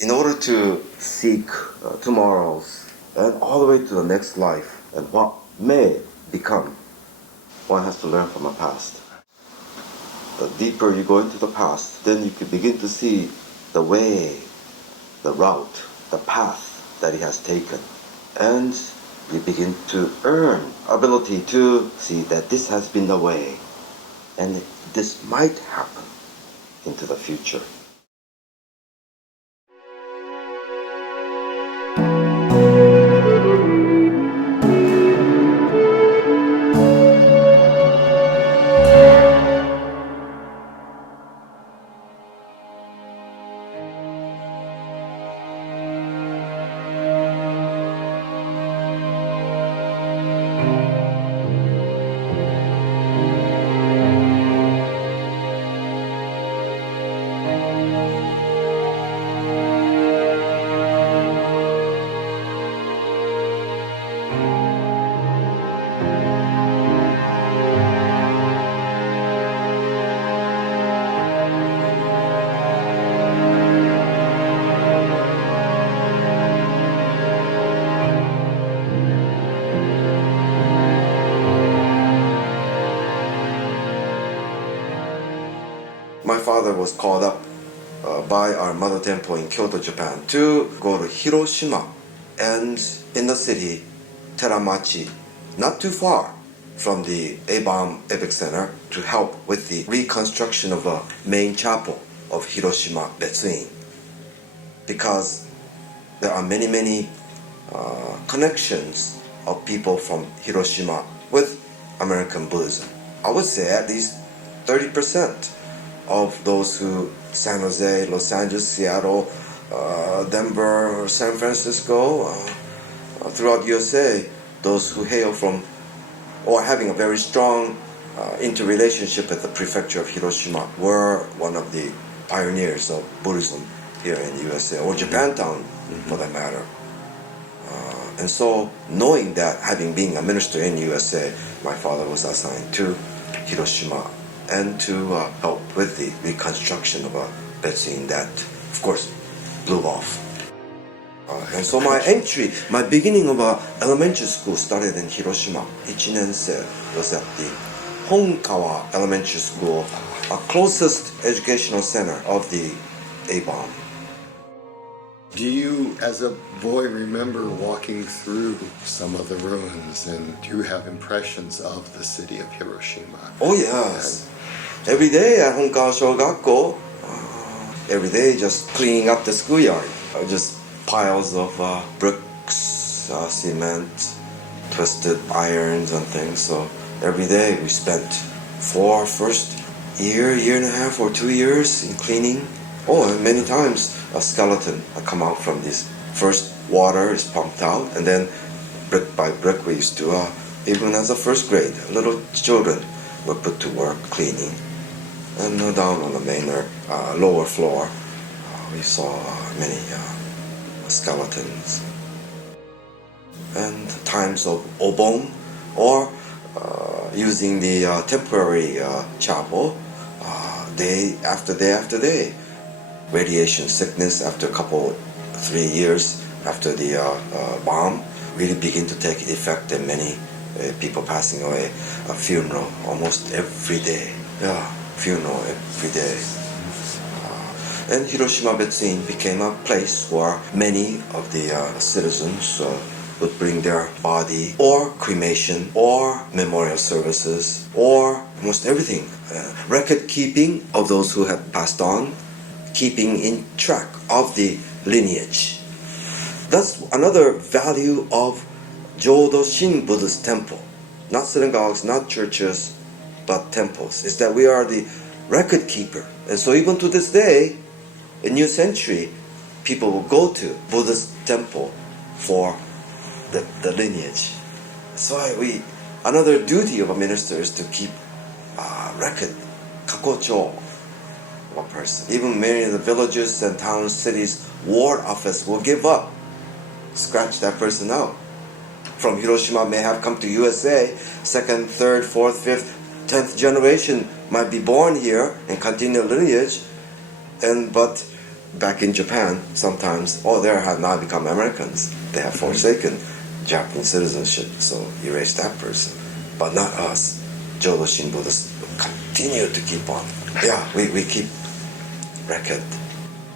In order to seek tomorrows and all the way to the next life and what may become, one has to learn from the past. The deeper you go into the past, then you can begin to see the way, the route, the path that he has taken. And you begin to earn ability to see that this has been the way and this might happen into the future. My father was called up by our mother temple in Kyoto, Japan, to go to Hiroshima and in the city Teramachi, not too far from the A-bomb epic center, to help with the reconstruction of a main chapel of Hiroshima Betsuin, because there are many connections of people from Hiroshima with American Buddhism. I would say at least 30% of those who San Jose, Los Angeles, Seattle, Denver, San Francisco, throughout USA, those who hail from or having a very strong interrelationship with the prefecture of Hiroshima were one of the pioneers of Buddhism here in the USA, or Japantown for that matter. And so, knowing that, having been a minister in the USA, my father was assigned to Hiroshima and to help with the reconstruction of a Betsuin that, of course, blew off. And so my beginning of elementary school started in Hiroshima. 1年生 was at the Honkawa Elementary School, a closest educational center of the A-bomb. Do you, as a boy, remember walking through some of the ruins, and do you have impressions of the city of Hiroshima? Oh yes. Every day at Honkawa Shogakko, every day just cleaning up the schoolyard. Just piles of bricks, cement, twisted irons and things. So every day we spent first year and a half or 2 years in cleaning. Oh, and many times a skeleton come out from this. First water is pumped out, and then brick by brick we used to, even as a first grade, little children were put to work cleaning. And down on the main lower floor, we saw many skeletons. And times of obon, or using the temporary chapel, day after day. Radiation sickness after 3 years after the bomb really begin to take effect, and many people passing away. A funeral almost every day. Funeral every day. And Hiroshima Betsuin became a place where many of the citizens would bring their body, or cremation, or memorial services, or almost everything. Record keeping of those who have passed on, keeping in track of the lineage. That's another value of Jodo Shin Buddhist temple. Not synagogues, not churches, but temples, is that we are the record keeper. And so even to this day, in new century, people will go to Buddhist temple for the lineage. That's why another duty of a minister is to keep record, kakocho, of a person. Even many of the villages and towns, cities, ward office will give up, scratch that person out. From Hiroshima may have come to USA, second, third, fourth, fifth, 10th generation might be born here and continue lineage, but back in Japan, sometimes, they have now become Americans. They have forsaken Japanese citizenship, so erase that person. But not us. Jodoshin Buddhists continue to keep on. Yeah, we keep record.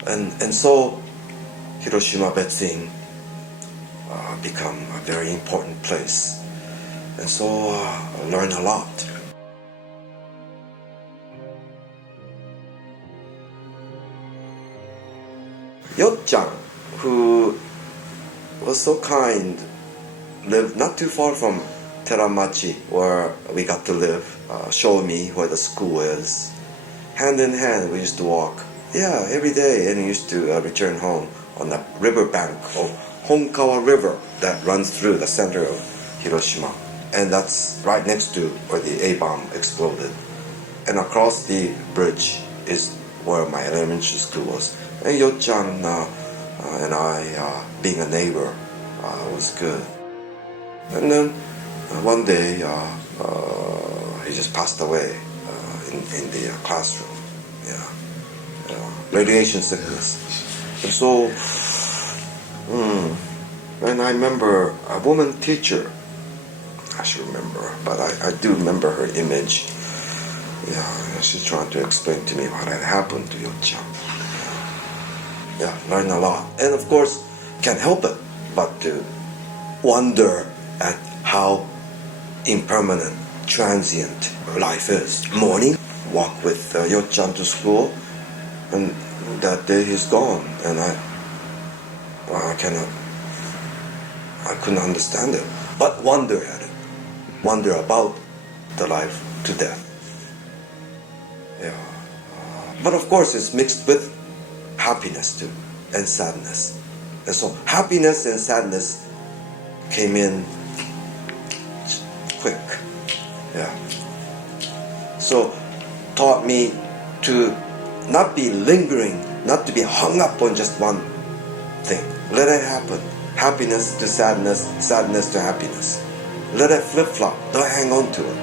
And so Hiroshima Betsuin become a very important place. And so I learned a lot. Yo-chan, who was so kind, lived not too far from Teramachi, where we got to live, showed me where the school is. Hand in hand, we used to walk, every day, and we used to return home on the river bank of Honkawa River that runs through the center of Hiroshima. And that's right next to where the A-bomb exploded. And across the bridge is where my elementary school was. And Yo-chan and I, being a neighbor, was good. And then one day, he just passed away in the classroom. Radiation sickness. And so, and I remember a woman teacher, I should remember, but I do remember her image. She's trying to explain to me what had happened to Yo-chan. Learn a lot. And of course, can't help it but to wonder at how impermanent, transient life is. Morning, walk with Yo-chan to school, and that day he's gone, and I couldn't understand it, but wonder at it, wonder about the life to death. But of course, it's mixed with happiness too, and sadness. And so happiness and sadness came in quick. So taught me to not be lingering, not to be hung up on just one thing. Let it happen. Happiness to sadness, sadness to happiness. Let it flip-flop. Don't hang on to it.